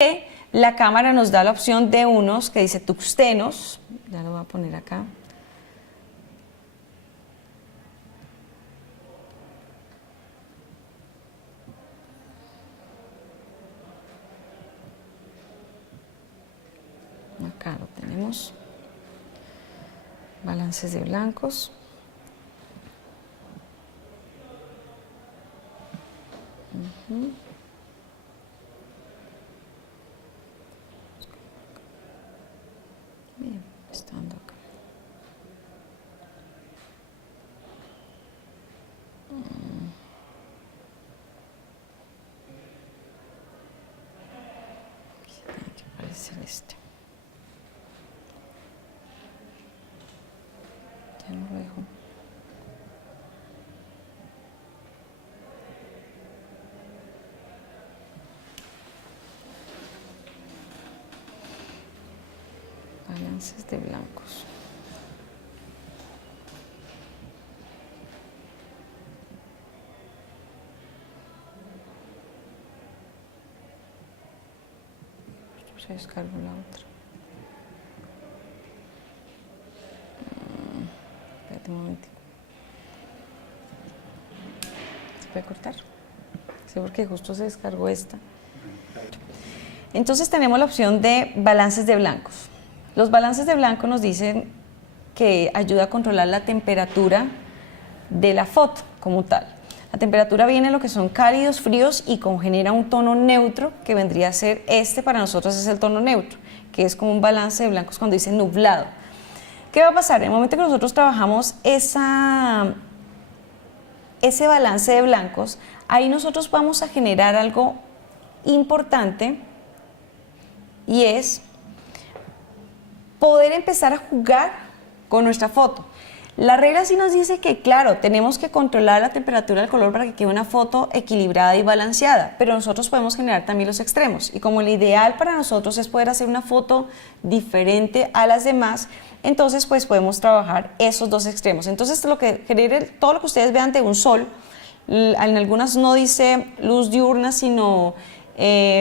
La cámara nos da la opción de unos que dice tuxtenos, ya lo voy a poner acá. Acá lo tenemos, balances de blancos. Bien, estando acá. Aquí tiene que aparecer este. Ya no lo dejo. Balances de blancos. Se descargó la otra. Espérate un momento. ¿Se puede cortar? Sí, porque justo se descargó esta. Entonces tenemos la opción de balances de blancos. Los balances de blanco nos dicen que ayuda a controlar la temperatura de la foto como tal. La temperatura viene lo que son cálidos, fríos y genera un tono neutro que vendría a ser para nosotros es el tono neutro, que es como un balance de blancos cuando dice nublado. ¿Qué va a pasar? En el momento que nosotros trabajamos ese balance de blancos, ahí nosotros vamos a generar algo importante y es poder empezar a jugar con nuestra foto. La regla sí nos dice que, claro, tenemos que controlar la temperatura del color para que quede una foto equilibrada y balanceada, pero nosotros podemos generar también los extremos. Y como el ideal para nosotros es poder hacer una foto diferente a las demás, entonces pues podemos trabajar esos dos extremos. Entonces todo lo que ustedes vean de un sol, en algunas no dice luz diurna, sino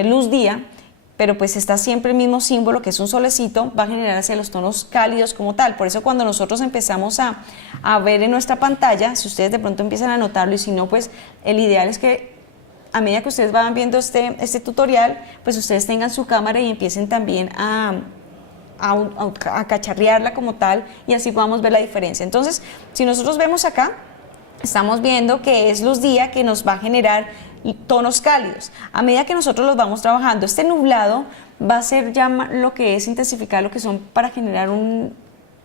luz día, pero pues está siempre el mismo símbolo que es un solecito, va a generar hacia los tonos cálidos como tal. Por eso cuando nosotros empezamos a ver en nuestra pantalla, si ustedes de pronto empiezan a notarlo y si no, pues el ideal es que a medida que ustedes van viendo este tutorial, pues ustedes tengan su cámara y empiecen también a cacharrearla como tal y así podamos ver la diferencia. Entonces, si nosotros vemos acá, estamos viendo que es luz día que nos va a generar tonos cálidos. A medida que nosotros los vamos trabajando, este nublado va a ser ya lo que es intensificar lo que son para generar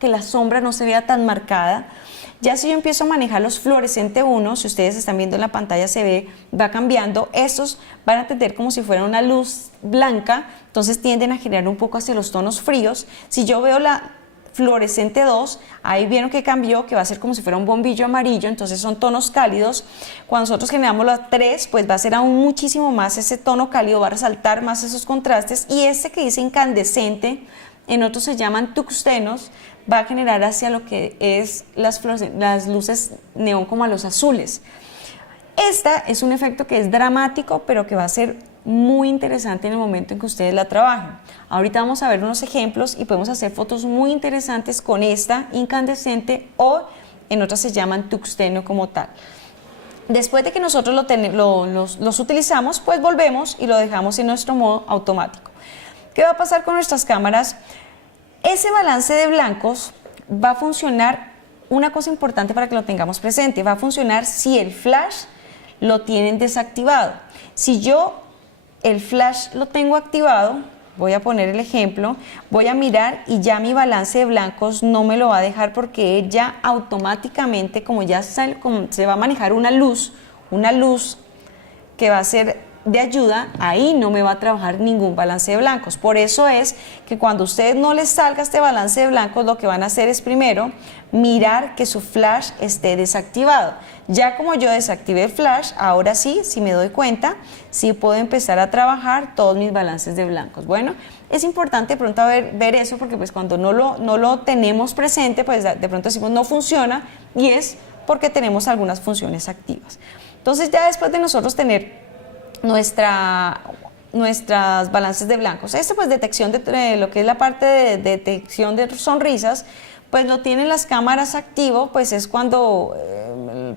que la sombra no se vea tan marcada. Ya si yo empiezo a manejar los fluorescente 1, si ustedes están viendo en la pantalla se ve, va cambiando, estos van a tender como si fuera una luz blanca, entonces tienden a generar un poco hacia los tonos fríos. Si yo veo la fluorescente 2, ahí vieron que cambió, que va a ser como si fuera un bombillo amarillo, entonces son tonos cálidos. Cuando nosotros generamos la 3, pues va a ser aún muchísimo más ese tono cálido, va a resaltar más esos contrastes, y este que dice incandescente, en otros se llaman tuxtenos, va a generar hacia lo que es las luces neón como a los azules. Esta es un efecto que es dramático, pero que va a ser muy interesante en el momento en que ustedes la trabajen. Ahorita vamos a ver unos ejemplos y podemos hacer fotos muy interesantes con esta incandescente o en otras se llaman tuxteno como tal. Después de que nosotros los utilizamos, pues volvemos y lo dejamos en nuestro modo automático. ¿Qué va a pasar con nuestras cámaras? Ese balance de blancos va a funcionar, una cosa importante para que lo tengamos presente, va a funcionar si el flash lo tienen desactivado. Si yo el flash lo tengo activado, voy a poner el ejemplo, voy a mirar y ya mi balance de blancos no me lo va a dejar porque ya automáticamente, como se va a manejar una luz que va a ser de ayuda, ahí no me va a trabajar ningún balance de blancos. Por eso es que cuando a ustedes no les salga este balance de blancos, lo que van a hacer es primero mirar que su flash esté desactivado. Ya como yo desactivé el flash, ahora sí, si me doy cuenta, sí puedo empezar a trabajar todos mis balances de blancos. Bueno, es importante de pronto ver eso porque pues cuando no lo tenemos presente, pues de pronto decimos no funciona y es porque tenemos algunas funciones activas. Entonces ya después de nosotros tener nuestras balances de blancos. Este pues detección de lo que es la parte de detección de sonrisas, pues lo tienen las cámaras activo, pues es cuando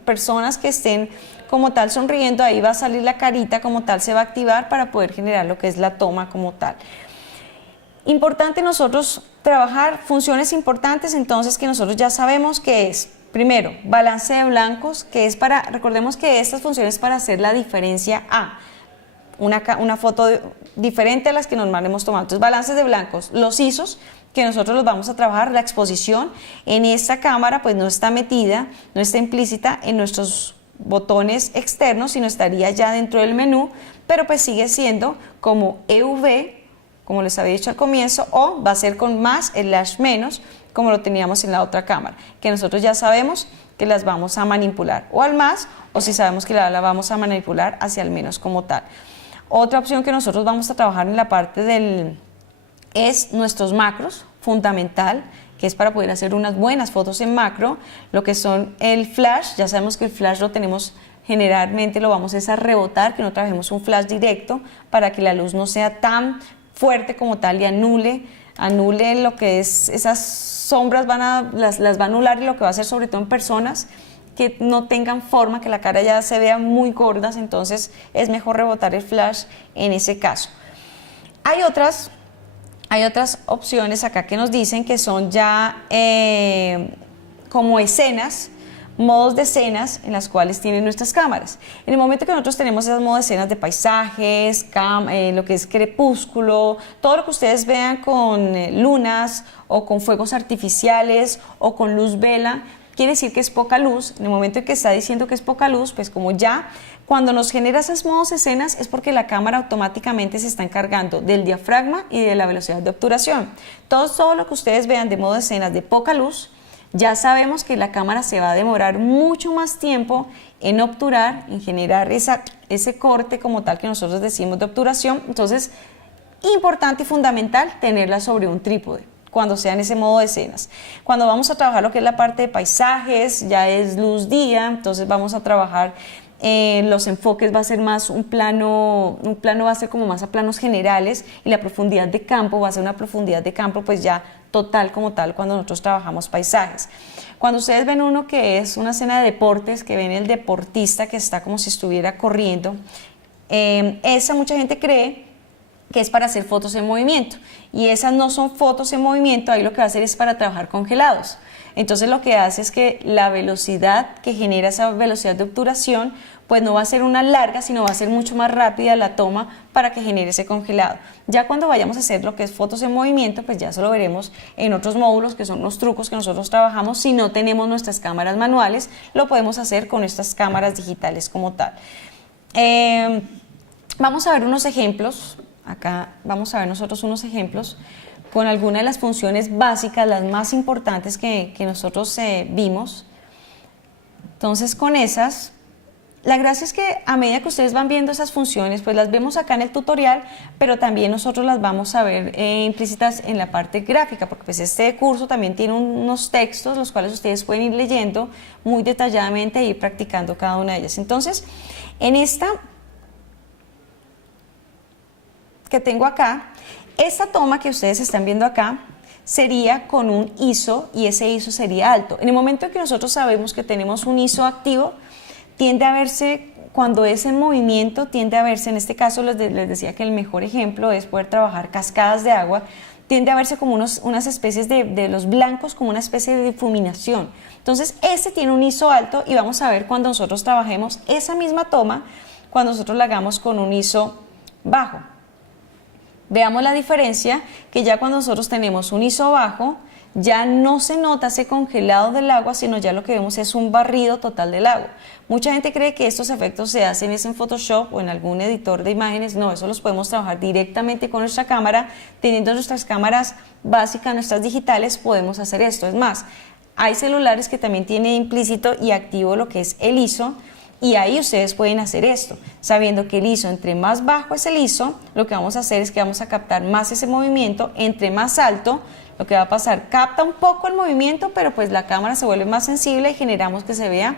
personas que estén como tal sonriendo, ahí va a salir la carita como tal, se va a activar para poder generar lo que es la toma como tal. Importante nosotros trabajar funciones importantes, entonces, que nosotros ya sabemos que es, primero, balance de blancos, que es para, recordemos que estas funciones para hacer la diferencia a una foto diferente a las que normalmente hemos tomado. Entonces, balances de blancos, los ISOs, que nosotros los vamos a trabajar, la exposición en esta cámara pues no está metida, no está implícita en nuestros botones externos, sino estaría ya dentro del menú, pero pues sigue siendo como EV, como les había dicho al comienzo, o va a ser con más / menos, como lo teníamos en la otra cámara, que nosotros ya sabemos que las vamos a manipular o al más, o si sabemos que la vamos a manipular hacia el menos como tal. Otra opción que nosotros vamos a trabajar en la parte es nuestros macros, fundamental, que es para poder hacer unas buenas fotos en macro, lo que son el flash. Ya sabemos que el flash lo tenemos, generalmente lo vamos a rebotar, que no trabajemos un flash directo para que la luz no sea tan fuerte como tal y anule lo que es esas sombras, las va a anular, y lo que va a hacer sobre todo en personas que no tengan forma, que la cara ya se vea muy gordas, entonces es mejor rebotar el flash en ese caso. Hay otras opciones acá que nos dicen que son ya como escenas, modos de escenas en las cuales tienen nuestras cámaras. En el momento que nosotros tenemos esos modos de escenas de paisajes, lo que es crepúsculo, todo lo que ustedes vean con lunas o con fuegos artificiales o con luz vela, quiere decir que es poca luz. En el momento en que está diciendo que es poca luz, pues como ya cuando nos genera esos modos escenas es porque la cámara automáticamente se está encargando del diafragma y de la velocidad de obturación. Todo lo que ustedes vean de modo escenas de poca luz, ya sabemos que la cámara se va a demorar mucho más tiempo en obturar, en generar ese corte como tal que nosotros decimos de obturación. Entonces, importante y fundamental tenerla sobre un trípode cuando sea en ese modo de escenas. Cuando vamos a trabajar lo que es la parte de paisajes, ya es luz día, entonces vamos a trabajar los enfoques, va a ser más un plano va a ser como más a planos generales, y la profundidad de campo va a ser una profundidad de campo pues ya total como tal cuando nosotros trabajamos paisajes. Cuando ustedes ven uno que es una escena de deportes, que ven el deportista que está como si estuviera corriendo, esa mucha gente cree que es para hacer fotos en movimiento, y esas no son fotos en movimiento, ahí lo que va a hacer es para trabajar congelados. Entonces lo que hace es que la velocidad que genera esa velocidad de obturación pues no va a ser una larga, sino va a ser mucho más rápida la toma para que genere ese congelado. Ya cuando vayamos a hacer lo que es fotos en movimiento, pues ya eso lo veremos en otros módulos, que son los trucos que nosotros trabajamos. Si no tenemos nuestras cámaras manuales, lo podemos hacer con estas cámaras digitales como tal. Vamos a ver unos ejemplos. Acá vamos a ver nosotros unos ejemplos con algunas de las funciones básicas, las más importantes que nosotros vimos. Entonces, con esas, la gracia es que a medida que ustedes van viendo esas funciones, pues las vemos acá en el tutorial, pero también nosotros las vamos a ver implícitas en la parte gráfica, porque pues este curso también tiene unos textos, los cuales ustedes pueden ir leyendo muy detalladamente e ir practicando cada una de ellas. Entonces, en esta que tengo acá, esta toma que ustedes están viendo acá sería con un ISO, y ese ISO sería alto. En el momento en que nosotros sabemos que tenemos un ISO activo, tiende a verse, cuando es en movimiento, tiende a verse, en este caso les decía que el mejor ejemplo es poder trabajar cascadas de agua, tiende a verse como unas especies de los blancos, como una especie de difuminación. Entonces este tiene un ISO alto, y vamos a ver cuando nosotros trabajemos esa misma toma, cuando nosotros la hagamos con un ISO bajo. Veamos la diferencia, que ya cuando nosotros tenemos un ISO bajo, ya no se nota ese congelado del agua, sino ya lo que vemos es un barrido total del agua. Mucha gente cree que estos efectos se hacen en Photoshop o en algún editor de imágenes. No, eso los podemos trabajar directamente con nuestra cámara. Teniendo nuestras cámaras básicas, nuestras digitales, podemos hacer esto. Es más, hay celulares que también tienen implícito y activo lo que es el ISO, y ahí ustedes pueden hacer esto, sabiendo que el ISO, entre más bajo es el ISO, lo que vamos a hacer es que vamos a captar más ese movimiento. Entre más alto, lo que va a pasar, capta un poco el movimiento, pero pues la cámara se vuelve más sensible y generamos que se vea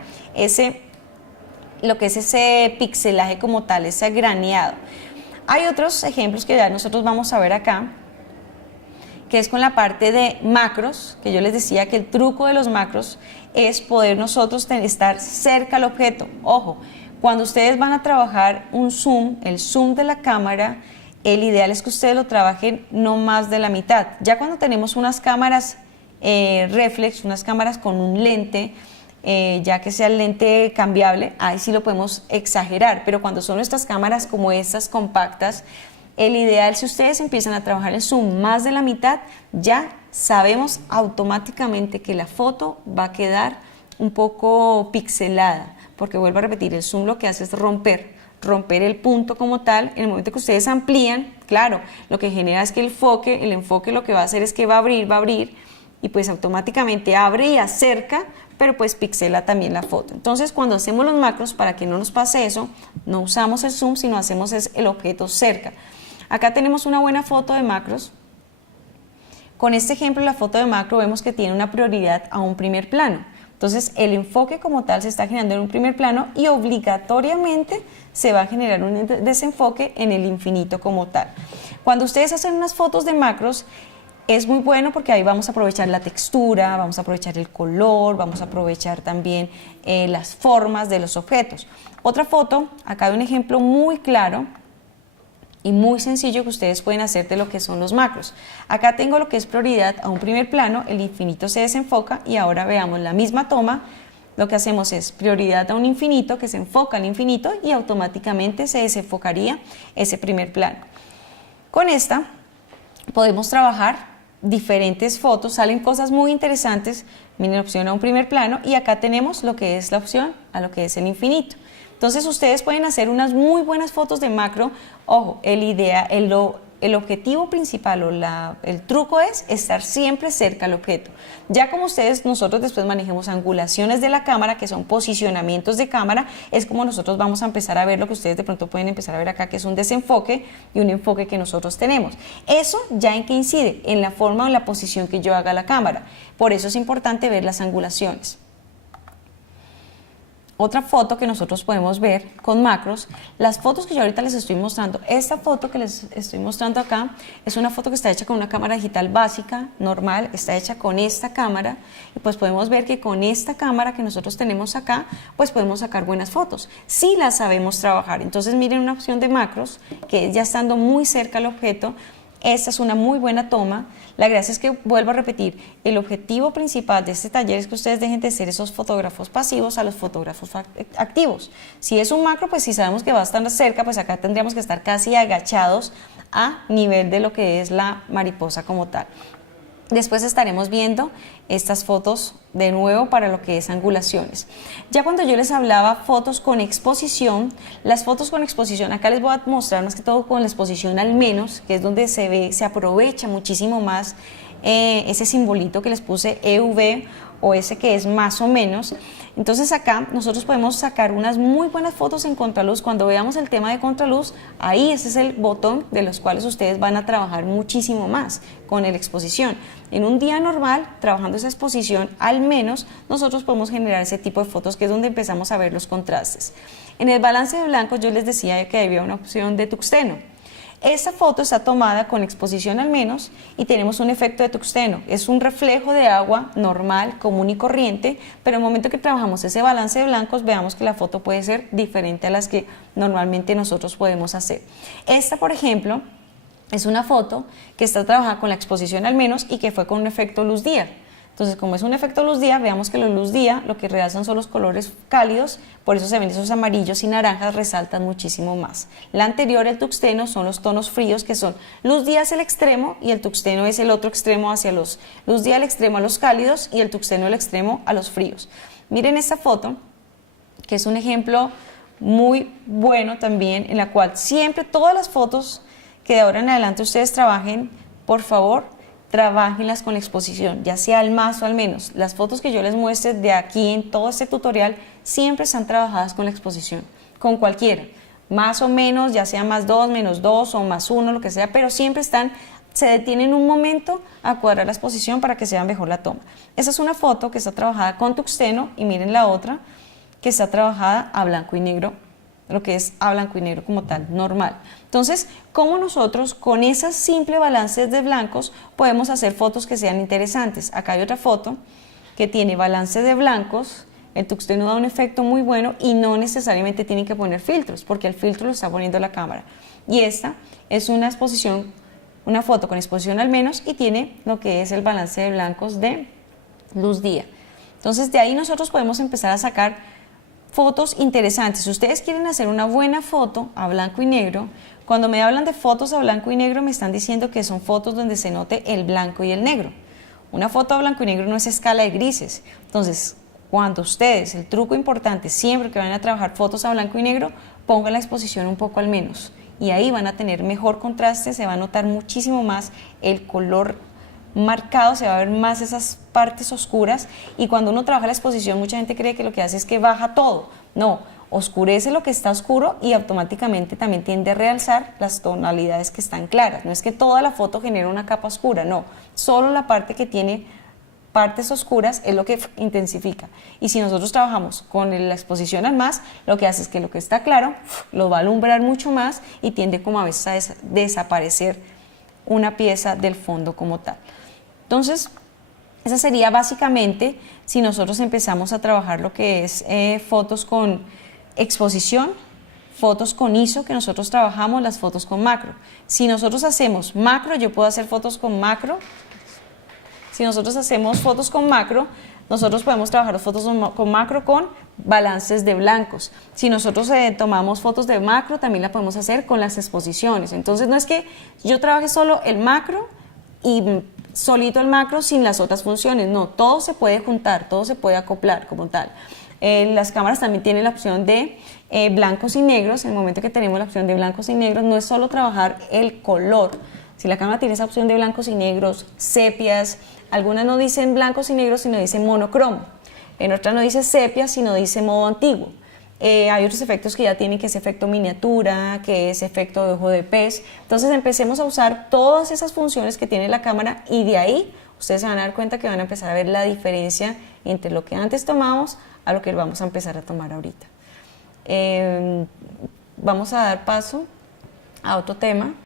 lo que es ese pixelaje como tal, ese graneado. Hay otros ejemplos que ya nosotros vamos a ver acá, que es con la parte de macros, que yo les decía que el truco de los macros es poder nosotros estar cerca al objeto. Ojo, cuando ustedes van a trabajar un zoom, el zoom de la cámara, el ideal es que ustedes lo trabajen no más de la mitad. Ya cuando tenemos unas cámaras reflex, unas cámaras con un lente, ya que sea el lente cambiable, ahí sí lo podemos exagerar, pero cuando son estas cámaras como estas compactas, el ideal, si ustedes empiezan a trabajar el zoom más de la mitad, ya sabemos automáticamente que la foto va a quedar un poco pixelada, porque vuelvo a repetir, el zoom lo que hace es romper el punto como tal. En el momento que ustedes amplían, claro, lo que genera es que el enfoque lo que va a hacer es que va a abrir, y pues automáticamente abre y acerca, pero pues pixela también la foto. Entonces, cuando hacemos los macros, para que no nos pase eso, no usamos el zoom, sino hacemos el objeto cerca. Acá tenemos una buena foto de macros. Con este ejemplo, la foto de macro vemos que tiene una prioridad a un primer plano. Entonces, el enfoque como tal se está generando en un primer plano y obligatoriamente se va a generar un desenfoque en el infinito como tal. Cuando ustedes hacen unas fotos de macros, es muy bueno porque ahí vamos a aprovechar la textura, vamos a aprovechar el color, vamos a aprovechar también las formas de los objetos. Otra foto, acá hay un ejemplo muy claro y muy sencillo que ustedes pueden hacer de lo que son los macros. Acá tengo lo que es prioridad a un primer plano, el infinito se desenfoca y ahora veamos la misma toma. Lo que hacemos es prioridad a un infinito que se enfoca al infinito y automáticamente se desenfocaría ese primer plano. Con esta podemos trabajar diferentes fotos, salen cosas muy interesantes. Miren la opción a un primer plano y acá tenemos lo que es la opción a lo que es el infinito. Entonces ustedes pueden hacer unas muy buenas fotos de macro. Ojo, el objetivo principal o el truco es estar siempre cerca al objeto. Ya como nosotros después manejemos angulaciones de la cámara, que son posicionamientos de cámara, es como nosotros vamos a empezar a ver lo que ustedes de pronto pueden empezar a ver acá, que es un desenfoque y un enfoque que nosotros tenemos. Eso ya en qué incide, en la forma o en la posición que yo haga la cámara. Por eso es importante ver las angulaciones. Otra foto que nosotros podemos ver con macros, las fotos que yo ahorita les estoy mostrando, esta foto que les estoy mostrando acá es una foto que está hecha con una cámara digital básica, normal, está hecha con esta cámara y pues podemos ver que con esta cámara que nosotros tenemos acá, pues podemos sacar buenas fotos, si las sabemos trabajar. Entonces miren una opción de macros que ya estando muy cerca al objeto, esta es una muy buena toma. La gracia es que, vuelvo a repetir, el objetivo principal de este taller es que ustedes dejen de ser esos fotógrafos pasivos a los fotógrafos activos. Si es un macro, pues si sabemos que va a estar cerca, pues acá tendríamos que estar casi agachados a nivel de lo que es la mariposa como tal. Después estaremos viendo estas fotos de nuevo para lo que es angulaciones. Ya cuando yo les hablaba fotos con exposición, las fotos con exposición, acá les voy a mostrar más que todo con la exposición al menos, que es donde se aprovecha muchísimo más ese simbolito que les puse EV o ese que es más o menos. Entonces acá nosotros podemos sacar unas muy buenas fotos en contraluz. Cuando veamos el tema de contraluz, ahí ese es el botón de los cuales ustedes van a trabajar muchísimo más con la exposición. En un día normal, trabajando esa exposición al menos, nosotros podemos generar ese tipo de fotos que es donde empezamos a ver los contrastes. En el balance de blancos yo les decía que había una opción de tuxteno. Esta foto está tomada con exposición al menos y tenemos un efecto de tuxteno. Es un reflejo de agua normal, común y corriente, pero en el momento que trabajamos ese balance de blancos, veamos que la foto puede ser diferente a las que normalmente nosotros podemos hacer. Esta, por ejemplo, es una foto que está trabajada con la exposición al menos y que fue con un efecto luz día. Entonces, como es un efecto luz día, veamos que los luz día lo que realzan son los colores cálidos, por eso se ven esos amarillos y naranjas, resaltan muchísimo más. La anterior, el tuxteno, son los tonos fríos, que son luz día es el extremo y el tuxteno es el otro extremo hacia los luz día al extremo a los cálidos y el tuxteno al extremo a los fríos. Miren esta foto, que es un ejemplo muy bueno también, en la cual siempre todas las fotos que de ahora en adelante ustedes trabajen, por favor, trabájenlas con la exposición, ya sea al más o al menos. Las fotos que yo les muestre de aquí en todo este tutorial siempre están trabajadas con la exposición, con cualquiera, más o menos, ya sea más 2, menos 2 o más 1, lo que sea, pero siempre se detienen un momento a cuadrar la exposición para que se vea mejor la toma. Esa es una foto que está trabajada con tuxteno y miren la otra que está trabajada a blanco y negro lo que es a blanco y negro como tal, normal. Entonces, ¿cómo nosotros con esas simples balances de blancos podemos hacer fotos que sean interesantes? Acá hay otra foto que tiene balance de blancos, el tuxteno da un efecto muy bueno y no necesariamente tienen que poner filtros, porque el filtro lo está poniendo la cámara. Y esta es una exposición, una foto con exposición al menos y tiene lo que es el balance de blancos de luz día. Entonces de ahí nosotros podemos empezar a sacar fotos interesantes. Si ustedes quieren hacer una buena foto a blanco y negro, cuando me hablan de fotos a blanco y negro me están diciendo que son fotos donde se note el blanco y el negro. Una foto a blanco y negro no es escala de grises. Entonces, cuando ustedes, el truco importante, siempre que van a trabajar fotos a blanco y negro, pongan la exposición un poco al menos. Y ahí van a tener mejor contraste, se va a notar muchísimo más el color marcado, se va a ver más esas partes oscuras. Y cuando uno trabaja la exposición, mucha gente cree que lo que hace es que baja todo. No, oscurece lo que está oscuro y automáticamente también tiende a realzar las tonalidades que están claras. No es que toda la foto genere una capa oscura, no, solo la parte que tiene partes oscuras es lo que intensifica. Y si nosotros trabajamos con la exposición al más, lo que hace es que lo que está claro lo va a alumbrar mucho más y tiende como a veces a desaparecer una pieza del fondo como tal. Entonces, esa sería básicamente si nosotros empezamos a trabajar lo que es fotos con exposición, fotos con ISO, que nosotros trabajamos las fotos con macro. Si nosotros hacemos macro, yo puedo hacer fotos con macro. Si nosotros hacemos fotos con macro, nosotros podemos trabajar las fotos con macro con balances de blancos. Si nosotros tomamos fotos de macro, también la podemos hacer con las exposiciones. Entonces no es que yo trabaje solo el macro y solito el macro sin las otras funciones. No, todo se puede juntar, todo se puede acoplar como tal. Las cámaras también tienen la opción de blancos y negros. En el momento que tenemos la opción de blancos y negros, no es solo trabajar el color. Si la cámara tiene esa opción de blancos y negros, sepias, algunas no dicen blancos y negros, sino dicen monocromo. En otras no dice sepia, sino dice modo antiguo. Hay otros efectos que ya tienen, que es efecto miniatura, que es efecto de ojo de pez. Entonces empecemos a usar todas esas funciones que tiene la cámara y de ahí ustedes se van a dar cuenta que van a empezar a ver la diferencia entre lo que antes tomamos a lo que vamos a empezar a tomar ahorita. Vamos a dar paso a otro tema.